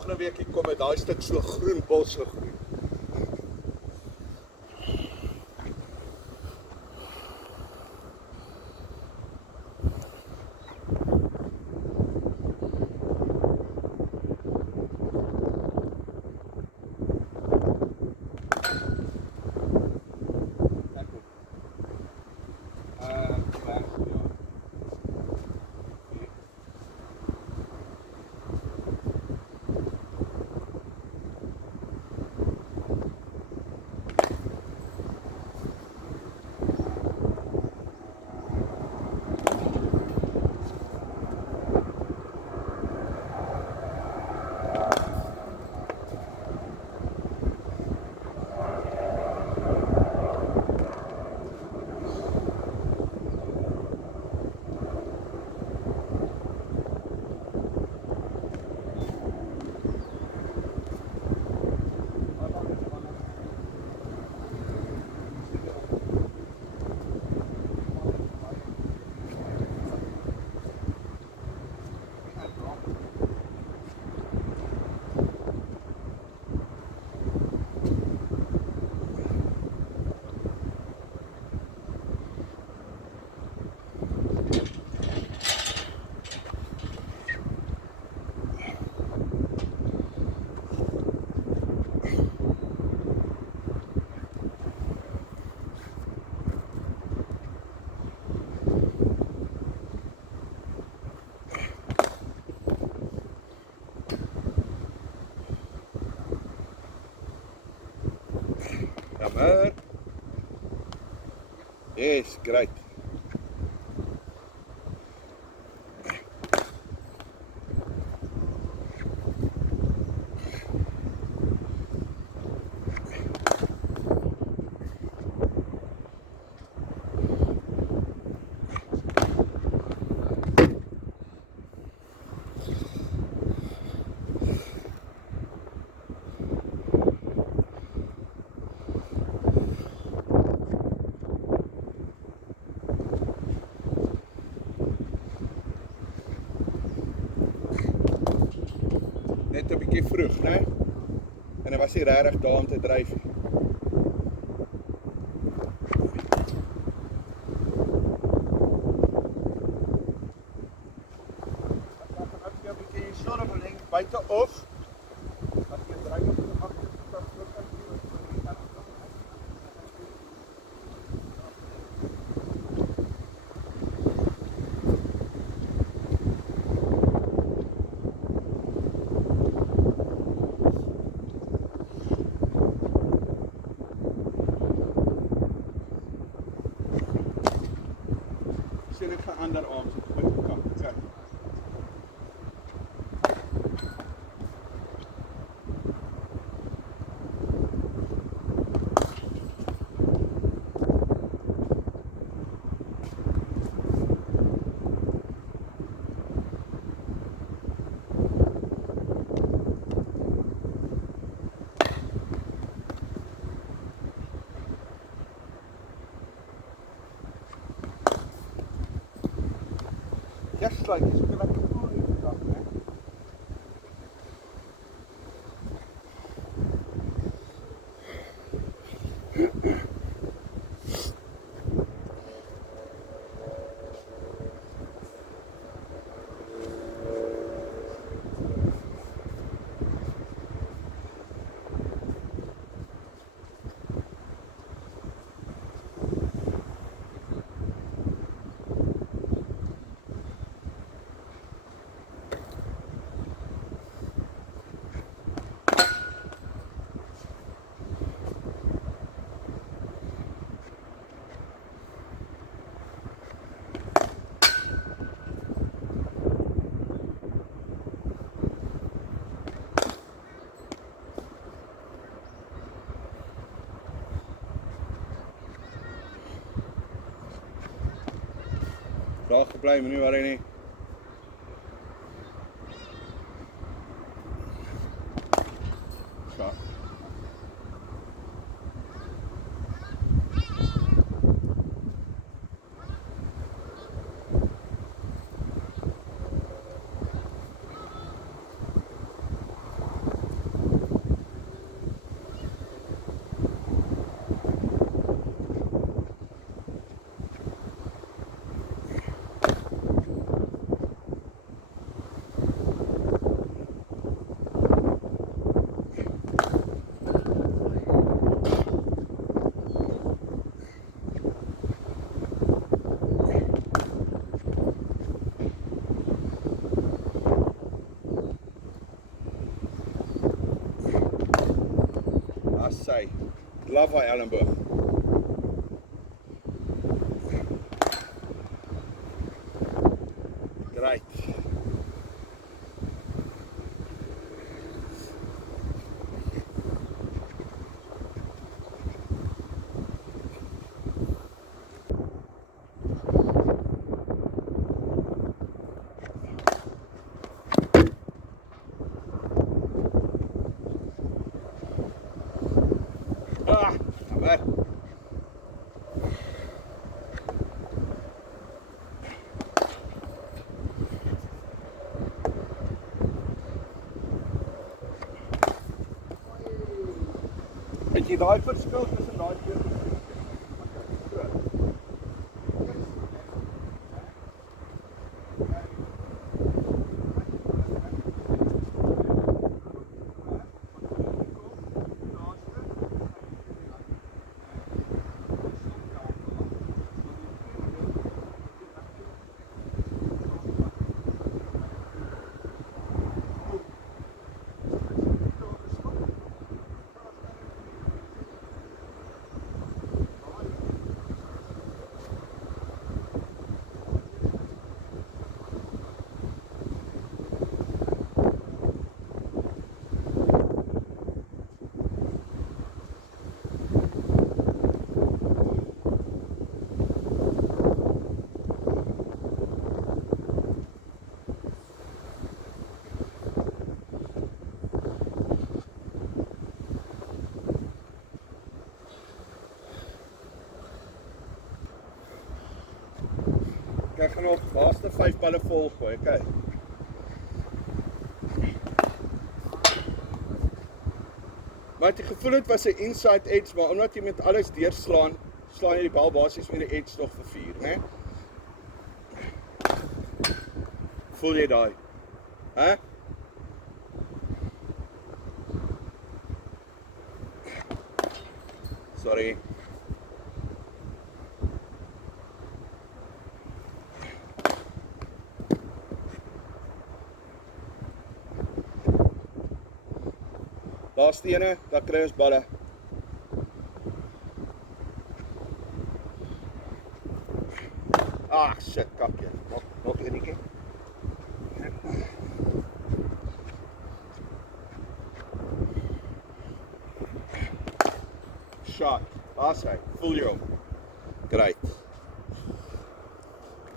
volgende week hier kom met daai stuk so groen bos so groen. Jammer. Yes, great. Net 'n bietjie vroeg, né? En hy was nie regtig daar om te dryf nie. Buite of as jy dryf op die agterkant sien ek gaan ander arms op die buitekant. Kyk. Just like it's like a cooling stuff, man. Daar gebly, moenie worry nie. So. love daai elmboog. Great. Ah, maar. Het jy daai verskil tussen daai twee gesien? Ek gaan nog laaste 5 balle vol gooi, okay. Maar die gevoel het was 'n inside edge, maar omdat jy met alles deurslaan, slaan jy die bal basies met die edge nog vir 4, né? Voel jy daai? Hè? Sorry. Laaste ene, dan kry ons balle. Ah, shit, kakkie. Nog enetjie. Shot. Daar's hy. Voel jou. Great.